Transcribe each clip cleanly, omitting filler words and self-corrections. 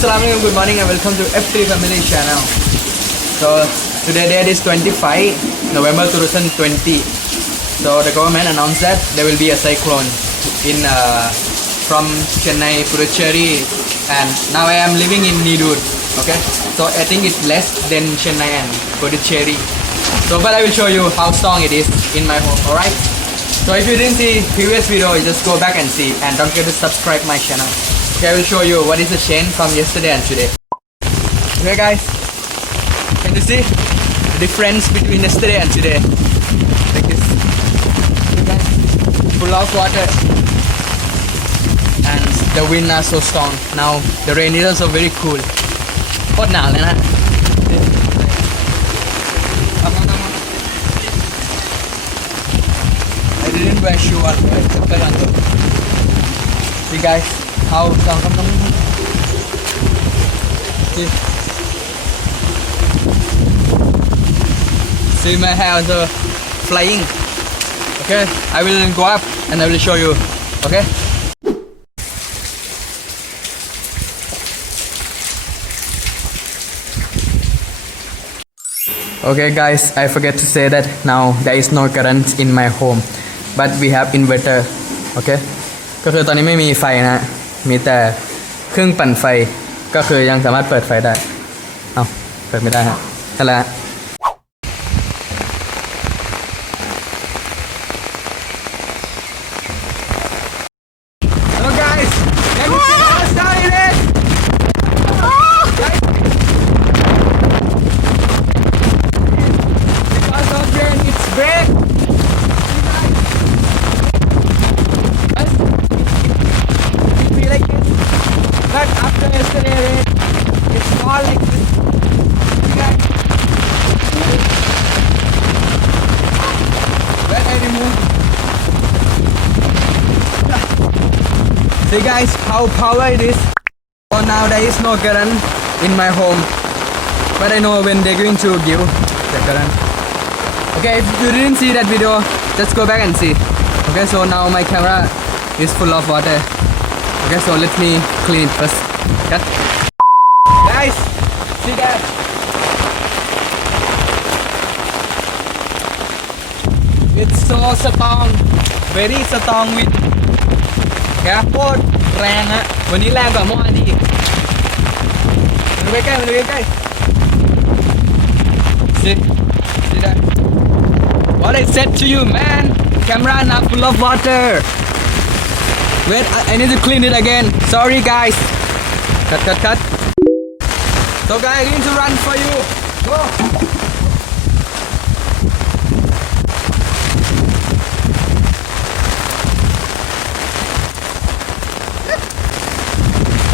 Assalamualaikum, good morning and welcome to F3 Family Channel. So today date is 25 November 2020. So the government announced that there will be a cyclone in from Chennai, Puducherry, and now I am living in Nidur. Okay, so I think it's less than Chennai and Puducherry. So but I will show you how strong it is in my home. Alright. So if you didn't see previous video, just go back and see, and don't forget to subscribe my channel. Okay, I will show you what is the change from yesterday and today. Okay guys, can you see the difference between yesterday and today? Like this. Okay guys, full of water and the wind are so strong. Now the rain is also very cool. Hot now, Lena. I didn't wear shoe on See guys, how come see my hair also flying. Okay, I will go up and I will show you. Okay. Okay guys, I forget to say that now there is no current in my home, but we have inverter. Okay, ก็คือตอนนี้ไม่มีไฟนะมีแต่เครื่องปั่นไฟก็คือยังสามารถเปิดไฟได้เอาเปิดไม่ได้ฮะใช่แล้วBut after yesterday rain, it's all like this. When I remove, see guys how power it is. So now there is no current in my home, but I know when they're going to give the current. Okay, if you didn't see that video, just go back and see. Okay, so now my camera is full of water. Okay, so let me clean it first. Cut. Guys, see that? It's so strong, very strong wind. แกโคตรแรงฮะวันนี้แรงกว่าเมื่อวานอีกมาดูใกล้ๆมาดูใกล้ๆ See that? What I said to you, man? Camera now full of water. Wait, I need to clean it again. Sorry guys. Cut. So guys, I need to run for you. Go.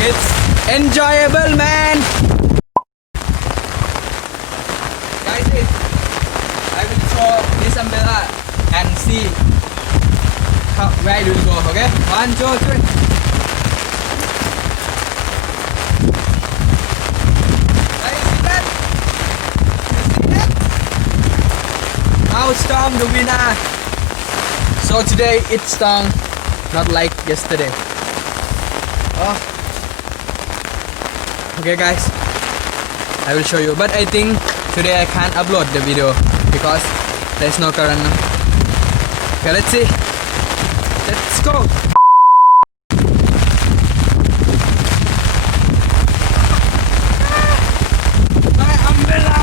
It's enjoyable, man. Guys, I will throw this umbrella and see where do you go, okay? 1, 2, 3. Guys, see that? You see that? How strong the wind are. So today it's strong, not like yesterday. Oh. Okay guys, I will show you. But I think today I can't upload the video because there's no current. Okay, let's see. Let's go! My umbrella!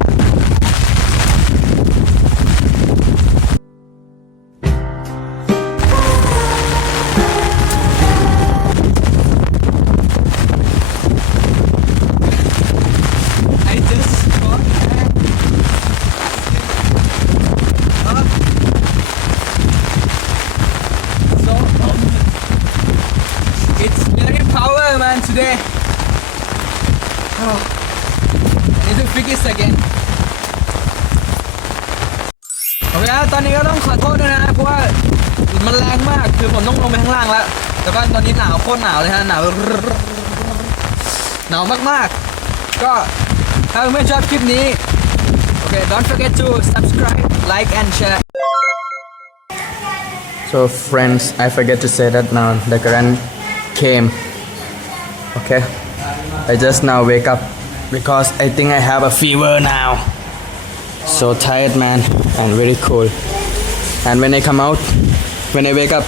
I just got back. It's very power, man, today. Oh, I need to fix this again. โอเคตอนนี้ก็ต้องขอโทษด้วยนะเพราะว่ามันแรงมากคือผมต้องลงไปข้างล่างแล้วแต่ว่าตอนนี้หนาวโคตรหนาวเลยฮะหนาวมากๆก็ถ้าเพื่อนชอบคลิปนี้โอเค don't forget to subscribe, like and share. So friends, I forget to say that now the current came. Okay. I just now wake up because I think I have a fever now. So tired, man, and very cold. And when I come out, when I wake up,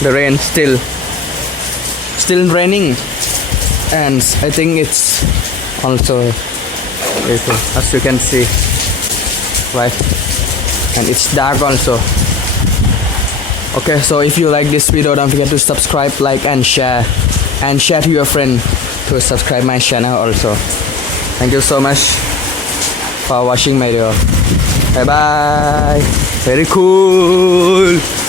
the rain still raining, and I think it's also very cool, as you can see, right? And it's dark also. Okay, so if you like this video, don't forget to subscribe, like, and share to your friend to subscribe my channel also. Thank you so much for watching my video. Bye bye. Very cool.